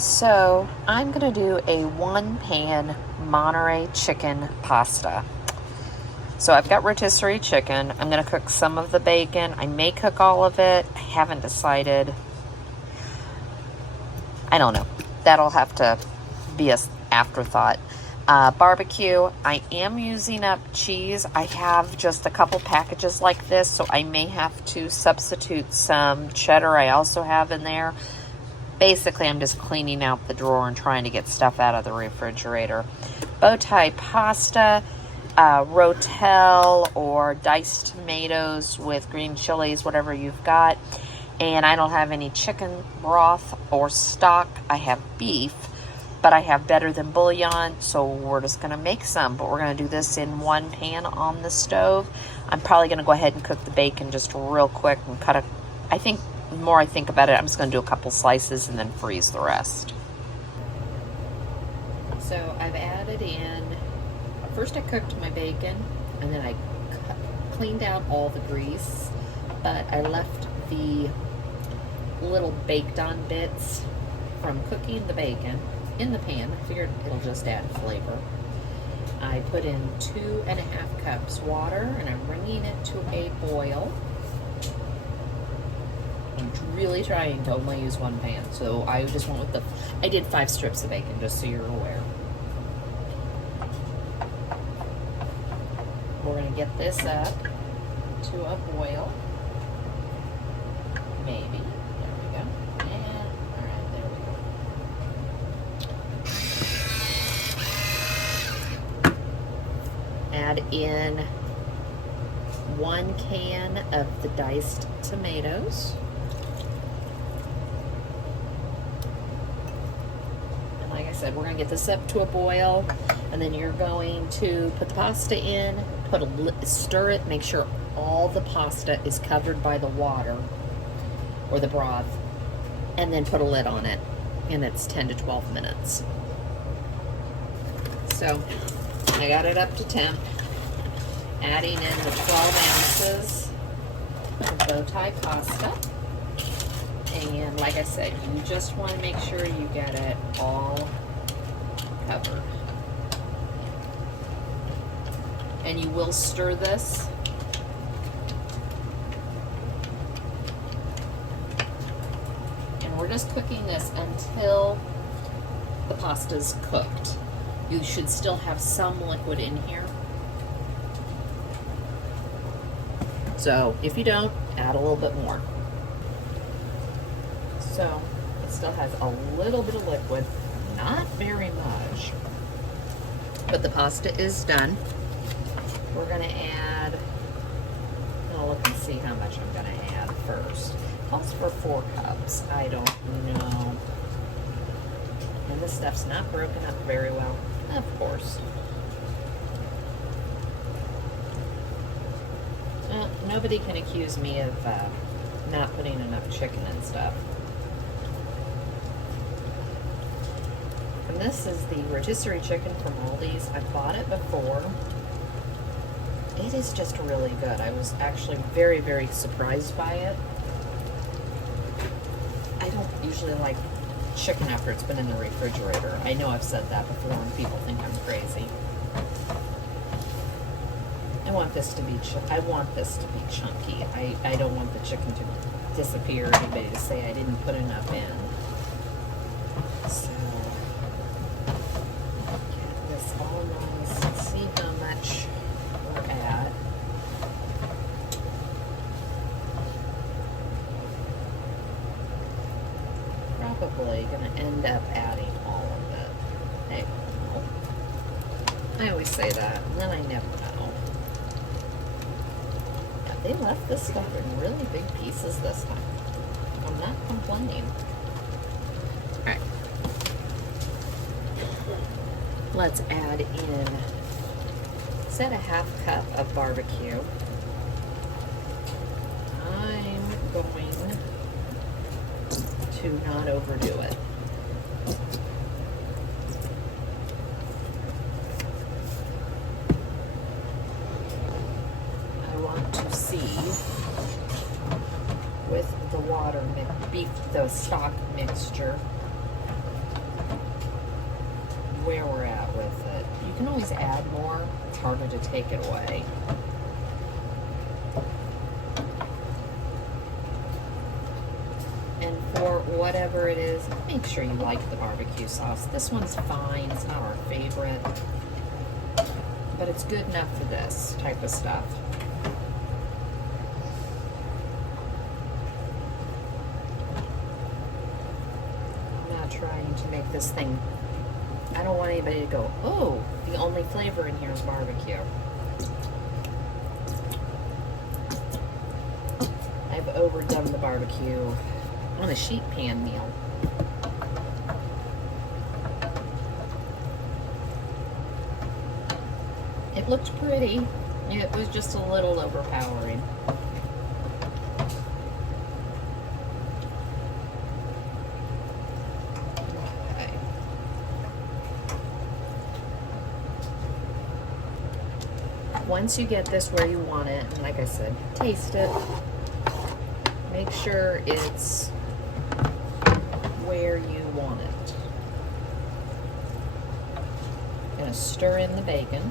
So I'm going to do a one-pan Monterey chicken pasta. So I've got rotisserie chicken. I'm going to cook some of the bacon. I may cook all of it. I haven't decided. I don't know. That'll have to be an afterthought. Barbecue. I am using up cheese. I have just a couple packages like this, so I may have to substitute some cheddar I also have in there. Basically, I'm just cleaning out the drawer and trying to get stuff out of the refrigerator. Bow tie pasta, rotel or diced tomatoes with green chilies, whatever you've got. And I don't have any chicken broth or stock. I have beef, but I have better than bouillon, so we're just going to make some. But we're going to do this in one pan on the stove. I'm probably going to go ahead and cook the bacon just real quick and cut the more I think about it, I'm just going to do a couple slices and then freeze the rest. So I've added in, first I cooked my bacon, and then I cleaned out all the grease, but I left the little baked on bits from cooking the bacon in the pan. I figured it'll just add flavor. I put in 2.5 cups water, and I'm bringing it to a boil. I'm really trying to only use one pan, so I just went with I did 5 strips of bacon, just so you're aware. We're going to get this up to a boil. Maybe. There we go. And, alright, there we go. Add in 1 can of the diced tomatoes. Like I said, we're going to get this up to a boil, and then you're going to put the pasta in, stir it, make sure all the pasta is covered by the water or the broth, and then put a lid on it, and it's 10 to 12 minutes. So I got it up to temp, adding in the 12 ounces of bow tie pasta. And like I said, you just want to make sure you get it all covered. And you will stir this. And we're just cooking this until the pasta's cooked. You should still have some liquid in here. So if you don't, add a little bit more. So it still has a little bit of liquid, not very much, but the pasta is done. We're going to add, I'll look and see how much I'm going to add first. It calls for 4 cups. I don't know. And this stuff's not broken up very well, of course. Nobody can accuse me of not putting enough chicken and stuff. And this is the rotisserie chicken from Aldi's. I've bought it before. It is just really good. I was actually very, very surprised by it. I don't usually like chicken after it's been in the refrigerator. I know I've said that before and people think I'm crazy. I want this to be chunky. I don't want the chicken to disappear, or anybody to say I didn't put enough in. So get this all nice and see how much we're at. Probably going to end up adding all of it. Hey, I always say that, and then I never know. Yeah, they left this stuff in really big pieces this time. I'm not complaining. Alright. Let's add in, set a 1/2 cup of barbecue. I'm going to not overdo it. I want to see with the water, the stock mixture, where we're at with it. You can always add more. It's harder to take it away. And for whatever it is, make sure you like the barbecue sauce. This one's fine. It's not our favorite, but it's good enough for this type of stuff. I'm not trying to make this thing, I don't want anybody to go, oh, the only flavor in here is barbecue. I've overdone the barbecue on a sheet pan meal. It looked pretty. It was just a little overpowering. Okay. Once you get this where you want it, and like I said, taste it. Make sure it's where you want it. I'm gonna stir in the bacon.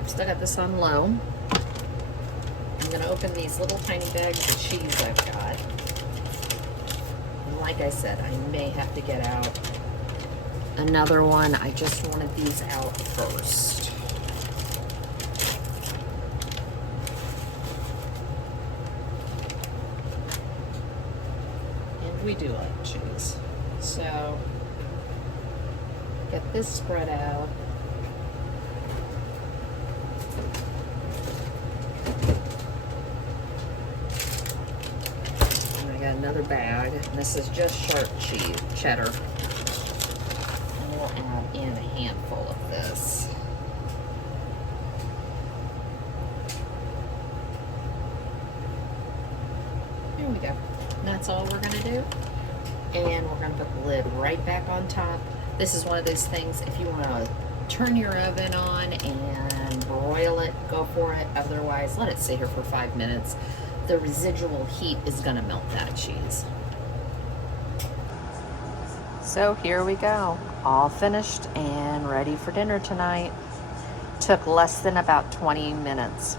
I've still got this on low. I'm gonna open these little tiny bags of cheese I've got. And like I said, I may have to get out another one. I just wanted these out first. And we do like cheese. So, get this spread out. Another bag, and this is just sharp cheese, cheddar. And we'll add in a handful of this. There we go. And that's all we're gonna do. And we're gonna put the lid right back on top. This is one of those things, if you wanna turn your oven on and broil it, go for it. Otherwise, let it sit here for 5 minutes. The residual heat is gonna melt that cheese. So here we go, all finished and ready for dinner tonight. Took less than about 20 minutes.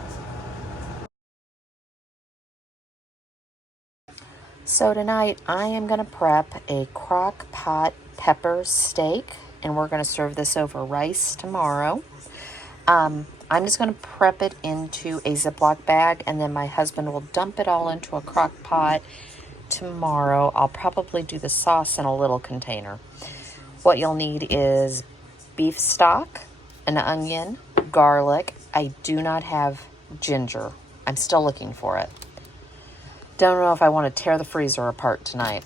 So tonight I am gonna prep a crock pot pepper steak, and we're gonna serve this over rice tomorrow. I'm just going to prep it into a Ziploc bag, and then my husband will dump it all into a crock pot tomorrow. I'll probably do the sauce in a little container. What you'll need is beef stock, an onion, garlic. I do not have ginger. I'm still looking for it. Don't know if I want to tear the freezer apart tonight.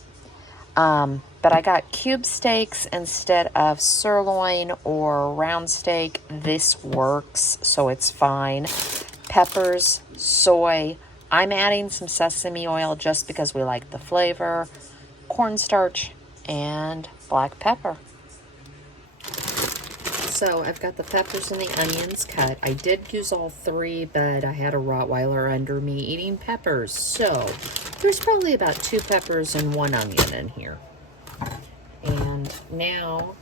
But I got cube steaks instead of sirloin or round steak. This works, so it's fine. Peppers, soy. I'm adding some sesame oil just because we like the flavor. Cornstarch and black pepper. So I've got the peppers and the onions cut. I did use all 3, but I had a Rottweiler under me eating peppers. So there's probably about 2 peppers and 1 onion in here. And now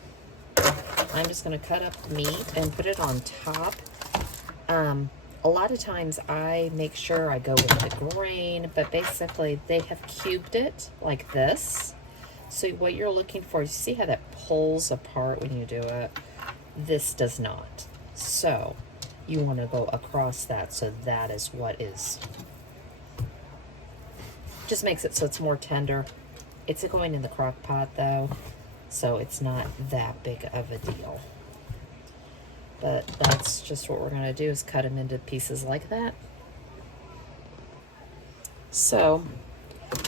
I'm just going to cut up the meat and put it on top. A lot of times I make sure I go with the grain, but basically they have cubed it like this. So what you're looking for, you see how that pulls apart when you do it? This does not. So you want to go across that, so that is what is. Just makes it so it's more tender. It's going in the crock pot though, so it's not that big of a deal. But that's just what we're going to do, is cut them into pieces like that. So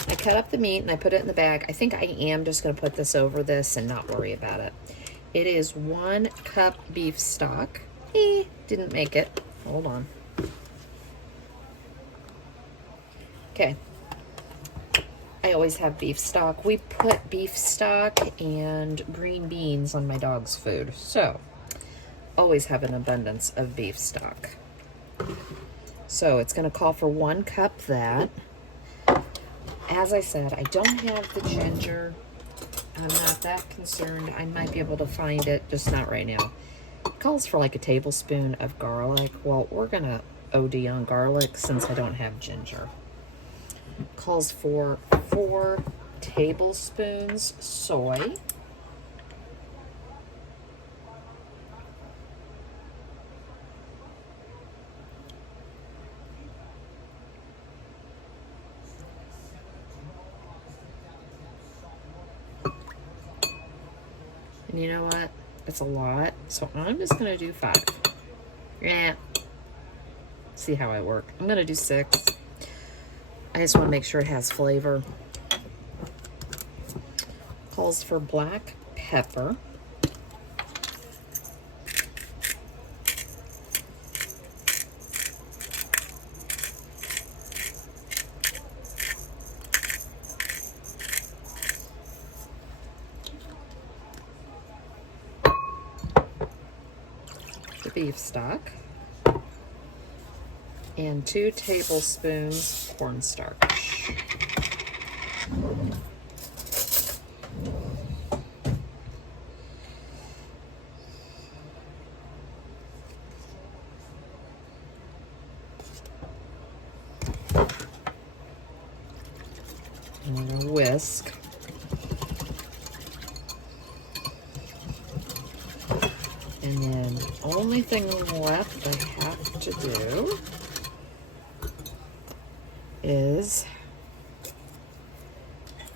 I cut up the meat and I put it in the bag. I think I am just going to put this over this and not worry about it. It is 1 cup beef stock. Didn't make it. Hold on. Okay. I always have beef stock. We put beef stock and green beans on my dog's food. So always have an abundance of beef stock. So it's going to call for 1 cup that. As I said, I don't have the ginger. I'm not that concerned. I might be able to find it, just not right now. It calls for like a tablespoon of garlic. Well, we're going to OD on garlic since I don't have ginger. Calls for 4 tablespoons soy. And you know what? It's a lot, so I'm just going to do 5. Yeah. See how I work. I'm going to do 6. I just want to make sure it has flavor. Calls for black pepper. The beef stock. And 2 tablespoons cornstarch. And a whisk. And then the only thing left I have to do is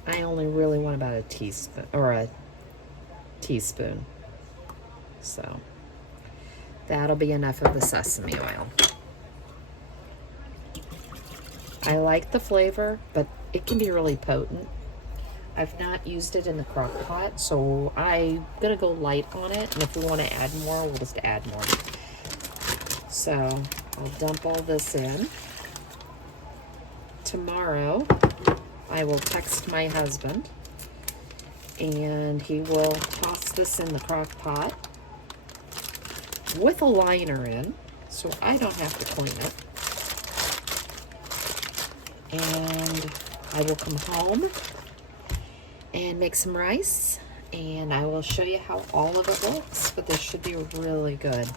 I only really want about a teaspoon or a teaspoon. So that'll be enough of the sesame oil. I like the flavor, but it can be really potent. I've not used it in the crock pot, so I'm gonna go light on it, and if we want to add more, we'll just add more. So I'll dump all this in. Tomorrow I will text my husband and he will toss this in the crock pot with a liner in, so I don't have to clean it. And I will come home and make some rice, and I will show you how all of it looks, but this should be really good.